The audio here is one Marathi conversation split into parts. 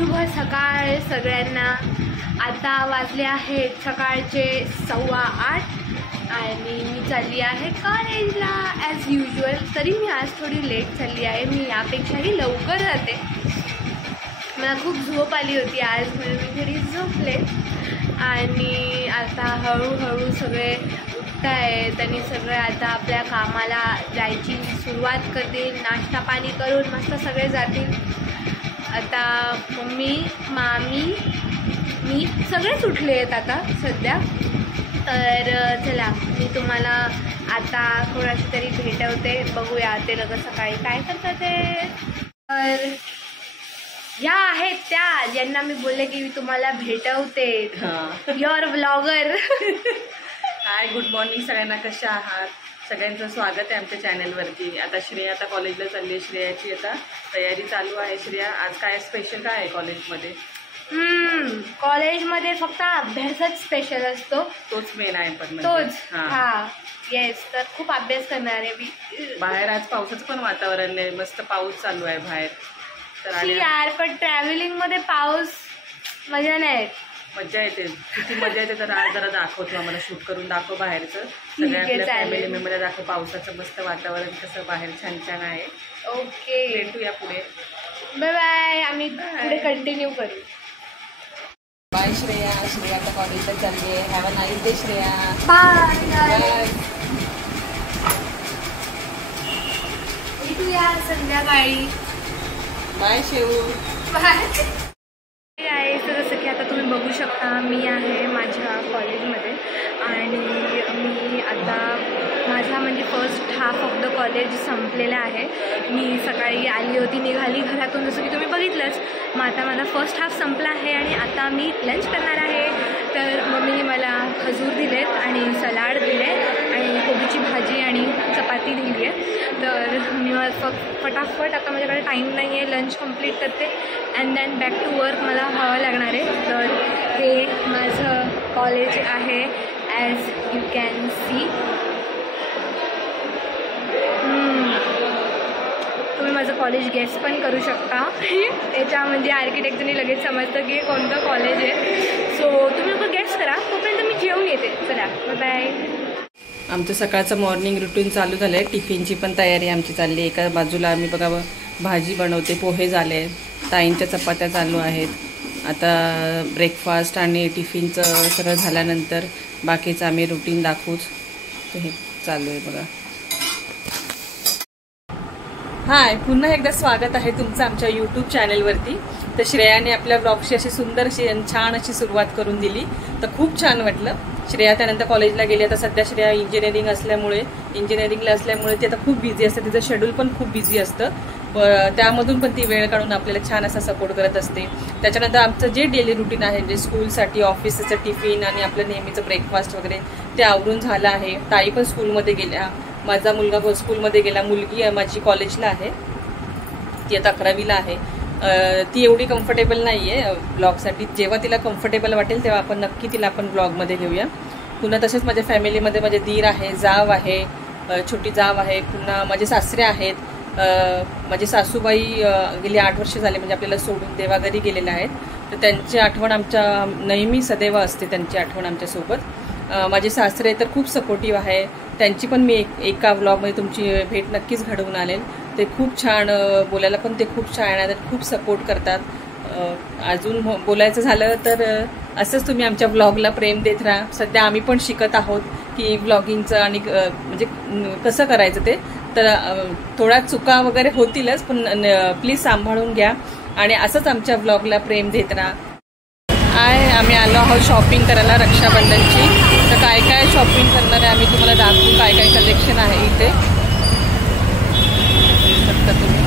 शुभ सकाळ सगळ्यांना। आता वाजले आहेत सकाळचे 8:15 आणि मी चालली आहे कॉलेजला ॲज युजल। तरी मी आज थोडी लेट चालली आहे, मी यापेक्षाही लवकर जाते। मला खूप झोप आली होती आज, म्हणून मी थोडी झोपले आणि आता हळूहळू सगळे उठत आहेत आणि सगळे आता आपल्या कामाला जायची सुरुवात करतील। नाश्ता पाणी करून मस्त सगळे जातील। आता मम्मी मामी मी सगळेच उठले आहेत आता सध्या। तर चला मी तुम्हाला आता कोणाशी तरी भेटवते, बघूया ते लोक सकाळी काय करतात ते। तर या आहेत त्या ज्यांना मी बोलले की मी तुम्हाला भेटवते, your blogger. Hi, good morning सगळ्यांना, कशा आहात? सगळ्यांचं स्वागत आहे आमच्या चॅनलवरती। आता श्रेया आता कॉलेजला चालली आहे, श्रेयाची आता तयारी चालू आहे। श्रेया, आज काय स्पेशल काय आहे कॉलेजमध्ये? कॉलेजमध्ये फक्त अभ्यासच स्पेशल असतो, तोच मेन आहे पण तोच। हा येस, तर खूप अभ्यास करणार आहे मी। बाहेर आज पावसाचं पण वातावरण आहे, मस्त पाऊस चालू आहे बाहेर। तर यार पण ट्रॅव्हलिंग मध्ये पाऊस मजा नाही, मजा येते, किती मजा येते। तर आज जरा दाखवतो, आम्हाला शूट करून दाखव बाहेरचं, सगळ्या आपल्या फॅमिली मेंबरला दाखव पावसाचं मस्त वातावरण कसं बाहेर छान छान आहे। ओके, भेटूया पुढे, बाय बाय। आम्ही पुढे कंटिन्यू करू। बाय श्रेया। श्रेया आता कॉलेजला चालली आहे। Have a nice day Shreya. Bye. भेटूया संध्याकाळी। बाय शेऊ। बाय। आहे तर जसं की आता तुम्ही बघू शकता मी आहे माझ्या कॉलेजमध्ये आणि मी आता माझा म्हणजे first half of the college संपलेला आहे। मी सकाळी आली होती, निघाली घरातून जसं की तुम्ही बघितलंच। मग आता माझा फर्स्ट हाफ संपला आहे आणि आता मी लंच करणार आहे। तर मम्मीने मला खजूर दिलेत आणि सलाड दिले आणि कोबीची भाजी आणि चपाती दिली आहे। तर मी फटाफट आता माझ्याकडे टाईम नाही आहे, लंच कंप्लीट करते and then back to work मला व्हावं लागणार आहे। तर हे माझं कॉलेज आहे ॲज यू कॅन सी। तुम्ही माझं कॉलेज गेस पण करू शकता। याच्या म्हणजे आर्किटेक्चरनी लगेच समजतं की कोणतं कॉलेज आहे। सो तुम्ही लोक गेस करा, तोपर्यंत मी जेवून येते। चला बाय बाय। आमचं सकाळचं मॉर्निंग रुटीन चालू झालं आहे, टिफिनची पण तयारी आमची चालली आहे। एका बाजूला आम्ही बघा भाजी बनवते, पोहे झाले, ताईंच्या चपात्या चालू आहेत। आता ब्रेकफास्ट आणि टिफिनचं सगळं झाल्यानंतर बाकीचं आम्ही रुटीन दाखवूच, तर हे चालू आहे बघा। हाय, पुन्हा एकदा स्वागत आहे तुमचं आमच्या यूट्यूब चॅनलवरती। तर श्रेयाने आपल्या ब्लॉगची अशी सुंदर छान अशी सुरुवात करून दिली, तर खूप छान वाटलं। श्रेया त्यानंतर कॉलेजला गेली। आता सध्या श्रेया इंजिनिअरिंगला असल्यामुळे ती आता खूप बिझी असते, तिचं शेड्यूल पण खूप बिझी असतं, त्यामधून पण ती वेळ काढून आपल्याला छान असा सपोर्ट करत असते। त्याच्यानंतर आमचं जे डेली रुटीन आहे, जे स्कूलसाठी ऑफिसचं टिफिन आणि आपलं नेहमीचं ब्रेकफास्ट वगैरे ते आवरून झालं आहे। ताई पण स्कूलमध्ये गेल्या, माझा मुलगा स्कूलमध्ये गेला, मुलगी माझी कॉलेजला आहे, ती आता 11वीला आहे। ती एवढी कम्फर्टेबल नाही आहे ब्लॉगसाठी, जेव्हा तिला कम्फर्टेबल वाटेल तेव्हा आपण नक्की तिला आपण ब्लॉगमध्ये घेऊया। पुन्हा तसेच माझ्या फॅमिलीमध्ये माझे दीर आहे, जाव आहे, छोटी जाव आहे, पुन्हा माझे सासरे आहेत, माझे सासूबाई गेली 8 वर्ष झाले म्हणजे आपल्याला सोडून देवाघरी गेलेल्या आहेत। तर त्यांची आठवण आमच्या नेहमी सदैव असते, त्यांची आठवण आमच्यासोबत। माझे सासरे तर खूप सपोर्टिव्ह आहे, त्यांची पण मी एका व्लॉगमध्ये तुमची भेट नक्कीच घडवून आणेल। ते खूप छान बोलायला पण ते खूप छान आहेत, खूप सपोर्ट करतात। अजून बोलायचं झालं तर असंच तुम्ही आमच्या व्लॉगला प्रेम देत राहा। सध्या आम्ही पण शिकत आहोत की व्लॉगिंगचं आणि म्हणजे कसं करायचं ते, तर थोड्या चुका वगैरे होतीलच, पण प्लीज सांभाळून घ्या आणि असंच आमच्या व्लॉगला प्रेम देत राहा। आम्ही आलो आहोत शॉपिंग करायला रक्षाबंधनची। तर काय काय शॉपिंग करणार आहे आम्ही तुम्हाला दाखवू, काय काय कलेक्शन आहे इथे शकता तुम्ही।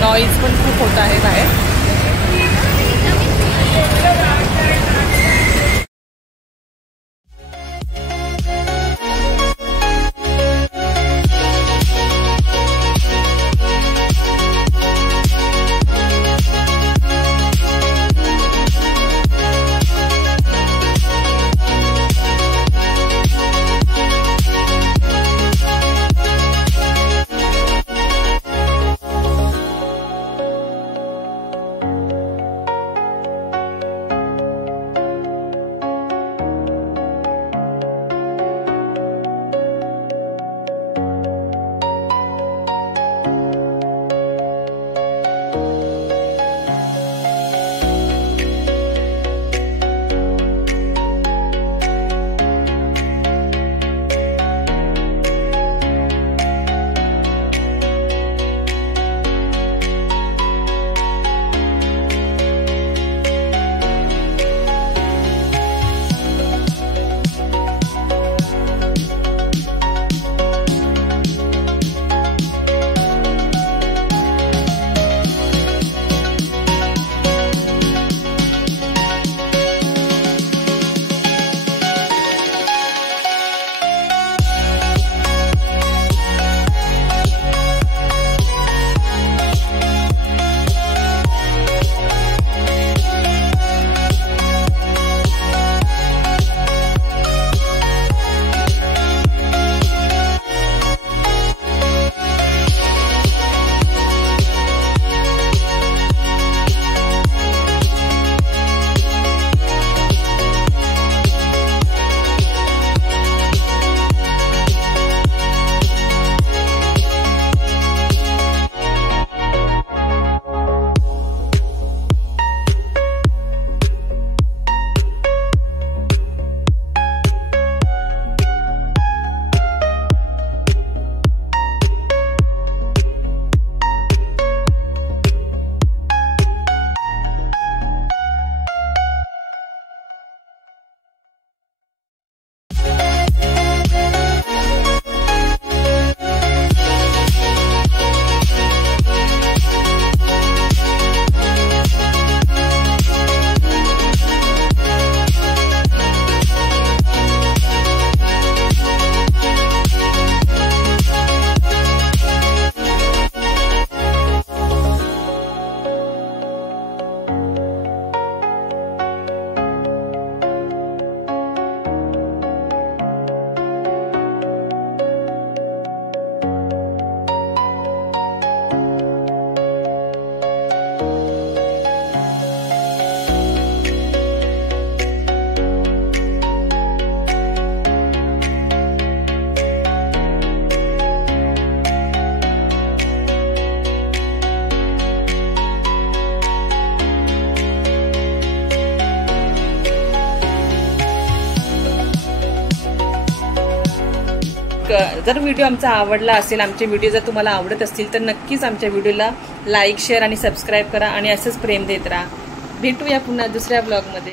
नॉईज पण खूप होत आहे बाहेर। जर व्हिडिओ आमचा आवडला असेल, आमचे व्हिडिओ जर तुम्हाला आवडत असतील तर नक्कीच आमच्या व्हिडिओला लाईक, शेअर आणि सबस्क्राईब करा आणि असंच प्रेम देत राहा. भेटूया पुन्हा दुसऱ्या ब्लॉगमध्ये.